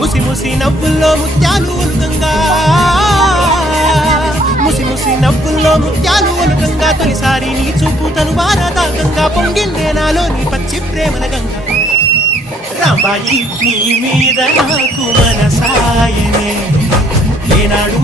ముసి ముసి నవ్వుల్లో ముత్యాలు ఒలుకంగా ముసి ముసి నవ్వుల్లో ముత్యాలు ఒలుకంగా తొలిసారి నీ చూపు తను వారాదాకంగా పొంగిందే నాలో నీ పచ్చి ప్రేమల గంగా రాంబాయి నీ మీద నాకు మనసాయనే ఏనాడు